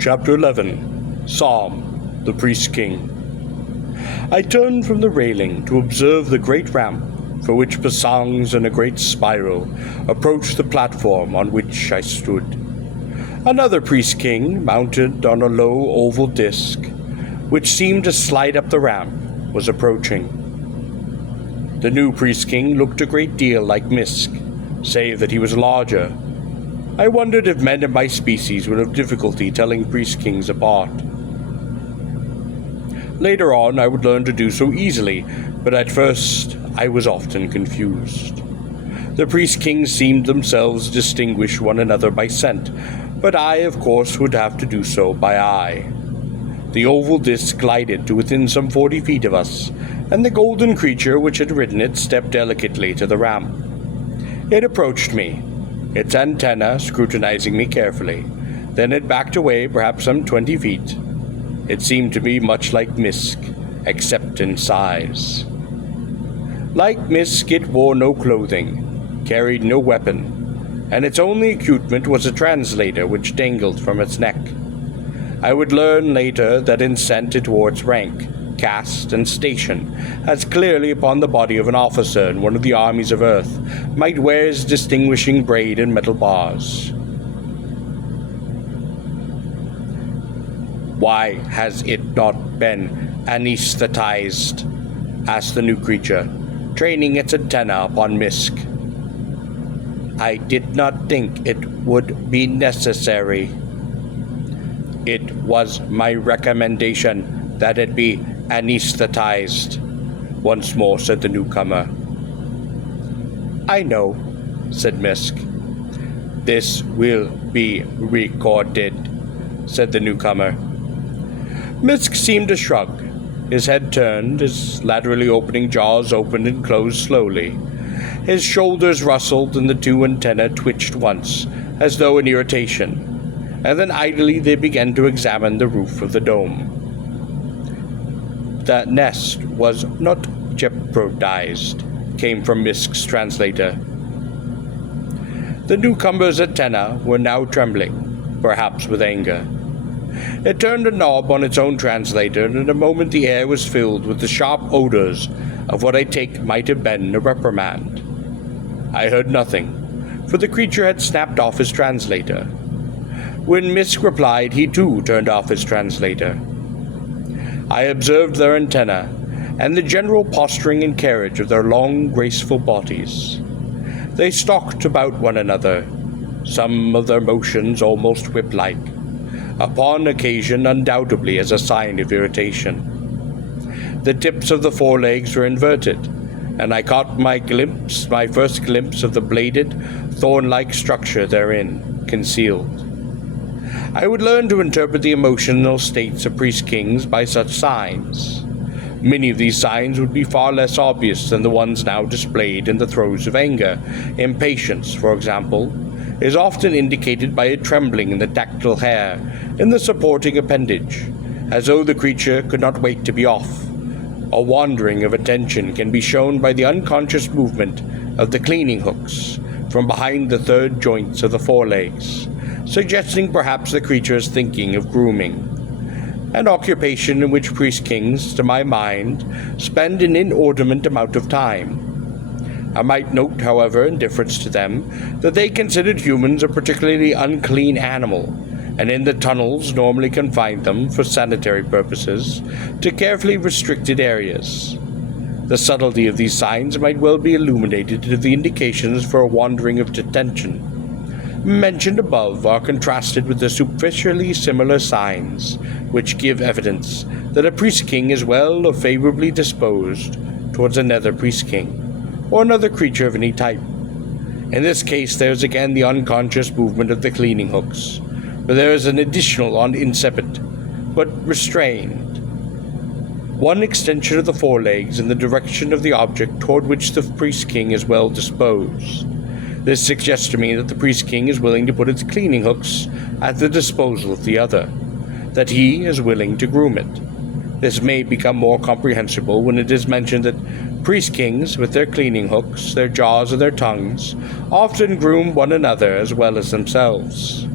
Chapter 11. Sarm the PriestKing. I turned from the railing to observe the great ramp, for which pasangs in a great spiral approached the platform on which I stood. Another priest-king, mounted on a low oval disc, which seemed to slide up the ramp, was approaching. The new priest-king looked a great deal like Misk, save that he was larger. I wondered if men of my species would have difficulty telling priest-kings apart. Later on, I would learn to do so easily, but at first I was often confused. The priest-kings seemed themselves to distinguish one another by scent, but I, of course, would have to do so by eye. The oval disc glided to within some 40 feet of us, and the golden creature which had ridden it stepped delicately to the ramp. It approached me, its antenna scrutinizing me carefully. Then it backed away perhaps some 20 feet. It seemed to be much like Misk, except in size. Like Misk, it wore no clothing, carried no weapon, and its only equipment was a translator which dangled from its neck. I would learn later that in scent it wore its rank, caste, and station, as clearly upon the body of an officer in one of the armies of Earth might wear his distinguishing braid and metal bars. "Why has it not been anesthetized?" asked the new creature, training its antenna upon Misk. "I did not think it would be necessary." "It was my recommendation that it be anesthetized," once more said the newcomer. "I know," said Misk. "This will be recorded," said the newcomer. Misk seemed to shrug. His head turned, his laterally opening jaws opened and closed slowly. His shoulders rustled and the two antennae twitched once, as though in irritation, and then idly they began to examine the roof of the dome. "The nest was not jeopardized," came from Misk's translator. The newcomer's antennae were now trembling, perhaps with anger. It turned a knob on its own translator, and in a moment the air was filled with the sharp odors of what I take might have been a reprimand. I heard nothing, for the creature had snapped off his translator. When Misk replied, he too turned off his translator. I observed their antennae, and the general posturing and carriage of their long, graceful bodies. They stalked about one another, some of their motions almost whip-like, upon occasion undoubtedly as a sign of irritation. The tips of the forelegs were inverted, and I caught my first glimpse of the bladed, thorn-like structure therein concealed. I would learn to interpret the emotional states of priest-kings by such signs. Many of these signs would be far less obvious than the ones now displayed in the throes of anger. Impatience, for example, is often indicated by a trembling in the tactile hair in the supporting appendage, as though the creature could not wait to be off. A wandering of attention can be shown by the unconscious movement of the cleaning hooks from behind the third joints of the forelegs, suggesting perhaps the creature is thinking of grooming, an occupation in which priest-kings, to my mind, spend an inordinate amount of time. I might note, however, in deference to them, that they considered humans a particularly unclean animal, and in the tunnels normally confined them, for sanitary purposes, to carefully restricted areas. The subtlety of these signs might well be illuminated to the indications for a wandering of attention mentioned above are contrasted with the superficially similar signs which give evidence that a priest-king is well or favorably disposed towards another priest-king, or another creature of any type. In this case there is again the unconscious movement of the cleaning hooks, but there is an additional incipient, but restrained, one extension of the forelegs in the direction of the object toward which the priest-king is well disposed. This suggests to me that the priest-king is willing to put its cleaning hooks at the disposal of the other, that he is willing to groom it. This may become more comprehensible when it is mentioned that priest-kings, with their cleaning hooks, their jaws, and their tongues, often groom one another as well as themselves.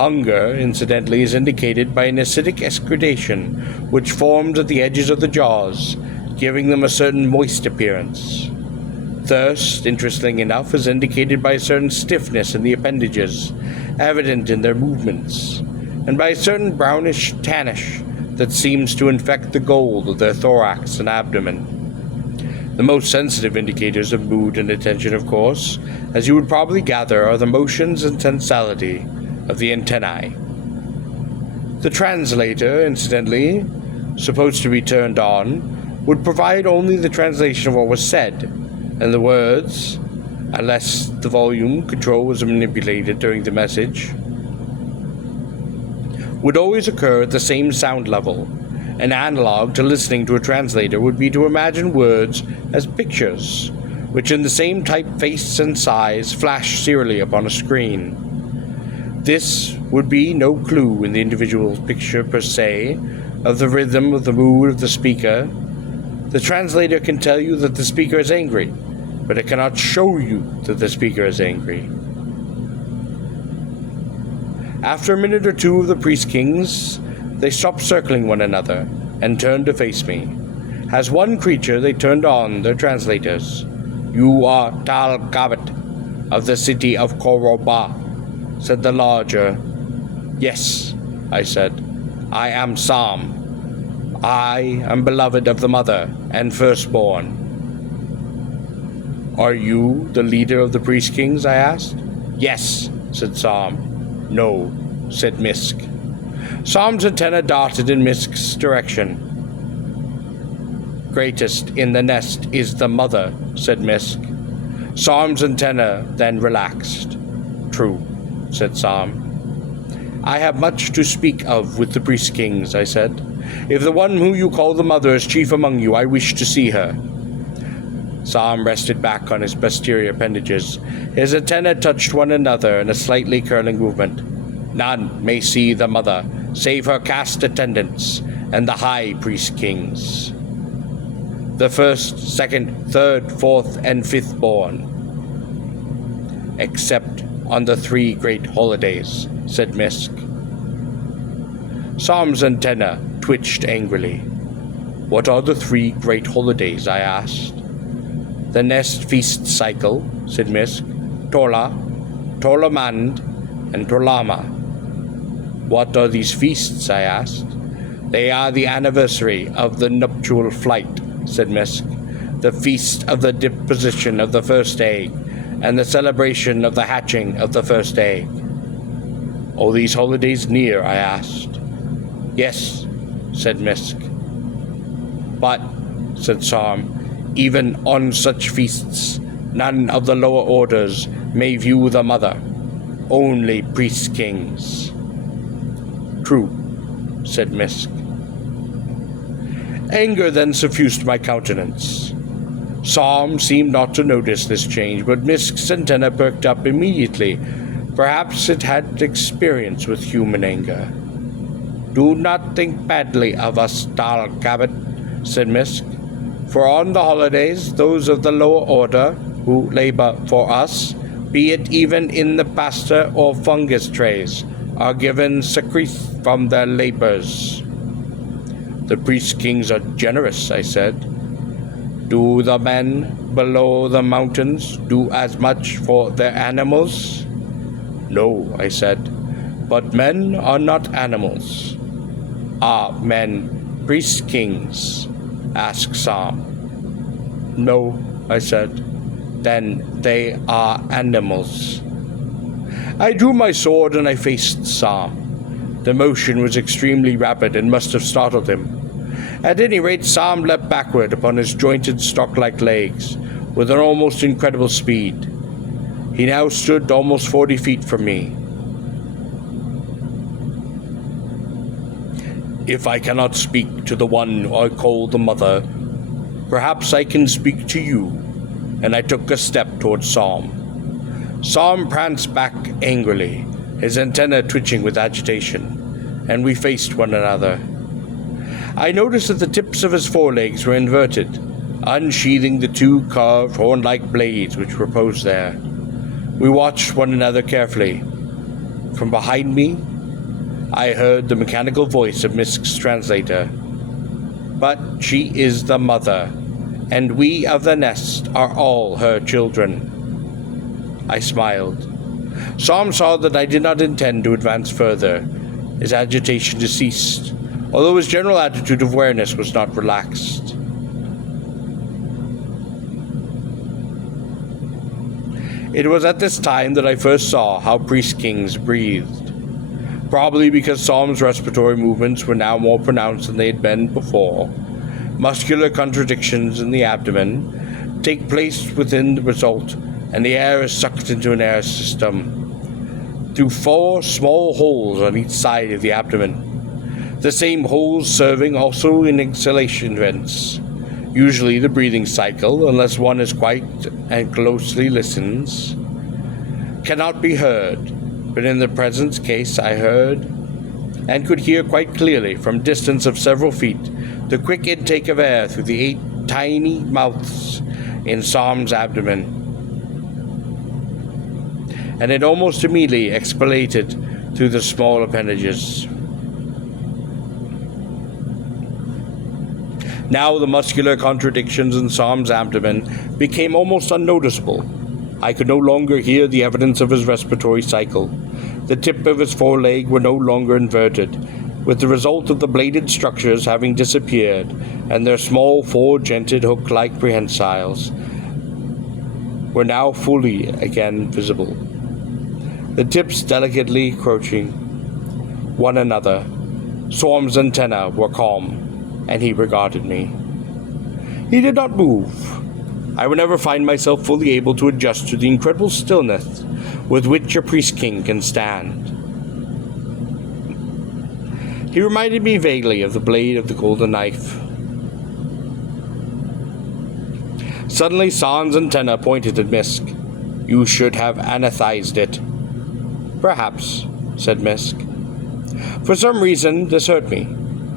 Hunger, incidentally, is indicated by an acidic excretion which forms at the edges of the jaws, giving them a certain moist appearance. Thirst, interestingly enough, is indicated by a certain stiffness in the appendages, evident in their movements, and by a certain brownish tannish that seems to infect the gold of their thorax and abdomen. The most sensitive indicators of mood and attention, of course, as you would probably gather, are the motions and tensality of the antennae. The translator, incidentally, supposed to be turned on, would provide only the translation of what was said, and the words, unless the volume control was manipulated during the message, would always occur at the same sound level. An analog to listening to a translator would be to imagine words as pictures, which in the same typeface and size flash serially upon a screen. This would be no clue in the individual picture per se, of the rhythm of the mood of the speaker. The translator can tell you that the speaker is angry, but it cannot show you that the speaker is angry. After a minute or two of the priest-kings, they stopped circling one another and turned to face me. As one creature, they turned on their translators. "You are Tal Gabat of the city of Koroba," said the larger. "Yes," I said. "I am Sarm. I am beloved of the mother and firstborn." "Are you the leader of the priest-kings?" I asked. "Yes," said Sarm. "No," said Misk. Sarm's antenna darted in Misk's direction. "Greatest in the nest is the mother," said Misk. Sarm's antenna then relaxed. "True," said Sarm. "I have much to speak of with the priest-kings," I said. "If the one who you call the mother is chief among you, I wish to see her." Sarm rested back on his posterior appendages. His antennae touched one another in a slightly curling movement. "None may see the mother, save her caste attendants and the high priest-kings. The first, second, third, fourth, and fifth born. Except on the 3 great holidays," said Misk. Sarm's antenna twitched angrily. "What are the 3 great holidays?" I asked. "The nest feast cycle," said Misk. "Tola, Tolamand, and Tolama." "What are these feasts?" I asked. "They are the anniversary of the nuptial flight," said Misk. "The feast of the deposition of the first egg, and the celebration of the hatching of the first egg." "Are these holidays near?" I asked. "Yes," said Misk. "But," said Sarm, "even on such feasts, none of the lower orders may view the mother. Only priest-kings." "True," said Misk. Anger then suffused my countenance. Sarm seemed not to notice this change, but Misk's antenna perked up immediately. Perhaps it had experience with human anger. "Do not think badly of us, Tal Gabat," said Misk. "For on the holidays, those of the lower order who labor for us, be it even in the pasta or fungus trays, are given secrete from their labors." "The priest-kings are generous," I said. "Do the men below the mountains do as much for their animals?" "No," I said, "but men are not animals." "Are men priest-kings?" asked Sarm. "No," I said. "Then they are animals." I drew my sword and I faced Sarm. The motion was extremely rapid and must have startled him. At any rate, Sarm leapt backward upon his jointed stalk-like legs with an almost incredible speed. He now stood almost 40 feet from me. "If I cannot speak to the one I call the mother, perhaps I can speak to you," and I took a step towards Sarm. Sarm pranced back angrily, his antenna twitching with agitation, and we faced one another. I noticed that the tips of his forelegs were inverted, unsheathing the 2 carved horn-like blades which reposed there. We watched one another carefully. From behind me, I heard the mechanical voice of Misk's translator. But she is the mother, and we of the nest are all her children. I smiled. Sarm saw that I did not intend to advance further. His agitation ceased, although his general attitude of wariness was not relaxed. It was at this time that I first saw how priest-kings breathed. Probably because Sarm's respiratory movements were now more pronounced than they had been before. Muscular contractions in the abdomen take place within the result, and the air is sucked into an air system through 4 small holes on each side of the abdomen. The same holes serving also in exhalation vents. Usually the breathing cycle, unless one is quiet and closely listens, cannot be heard, but in the present case I heard and could hear quite clearly from distance of several feet the quick intake of air through the 8 tiny mouths in Sarm's abdomen, and it almost immediately expellited through the small appendages. Now the muscular contractions in Sarm's abdomen became almost unnoticeable. I could no longer hear the evidence of his respiratory cycle. The tip of his foreleg were no longer inverted, with the result of the bladed structures having disappeared, and their small 4-jointed hook-like prehensils were now fully again visible. The tips delicately approaching one another. Sarm's antennae were calm, and he regarded me. He did not move. I would never find myself fully able to adjust to the incredible stillness with which a priest-king can stand. He reminded me vaguely of the blade of the golden knife. Suddenly Sarm's antenna pointed at Misk. "You should have anesthetized it." "Perhaps," said Misk. For some reason, this hurt me.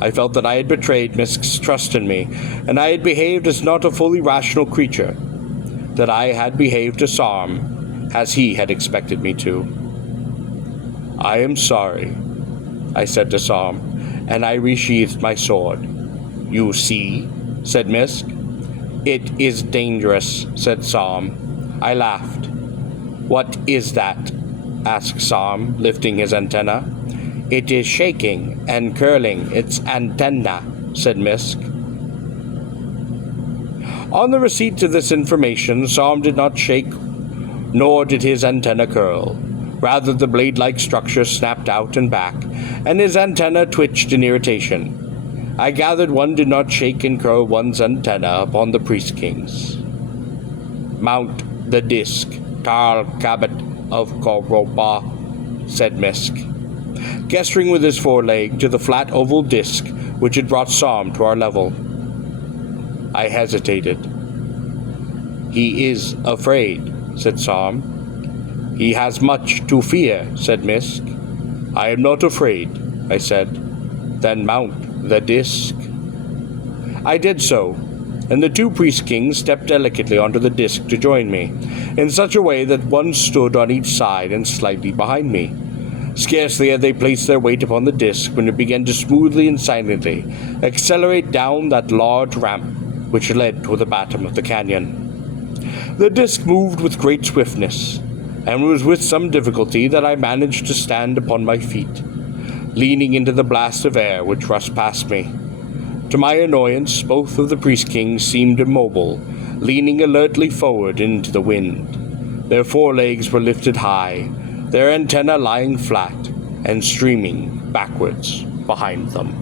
I felt that I had betrayed Misk's trust in me, and I had behaved as not a fully rational creature, that I had behaved to Sarm as he had expected me to. "I am sorry," I said to Sarm, and I resheathed my sword. "You see," said Misk. "It is dangerous," said Sarm. I laughed. "What is that?" asked Sarm, lifting his antenna. "It is shaking and curling its antenna," said Misk. On the receipt of this information, Sarm did not shake, nor did his antenna curl. Rather, the blade-like structure snapped out and back, and his antenna twitched in irritation. I gathered one did not shake and curl one's antenna upon the priest-kings. "Mount the disc, Tal Cabot of Koroba," said Misk, gesturing with his foreleg to the flat oval disc which had brought Sarm to our level. I hesitated. "He is afraid," said Sarm. "He has much to fear," said Misk. "I am not afraid," I said. "Then mount the disc." I did so, and the 2 priest-kings stepped delicately onto the disc to join me, in such a way that one stood on each side and slightly behind me. Scarcely had they placed their weight upon the disc when it began to smoothly and silently accelerate down that large ramp which led toward the bottom of the canyon. The disc moved with great swiftness, and it was with some difficulty that I managed to stand upon my feet, leaning into the blast of air which rushed past me. To my annoyance, both of the priest-kings seemed immobile, leaning alertly forward into the wind. Their forelegs were lifted high, their antennae lying flat and streaming backwards behind them.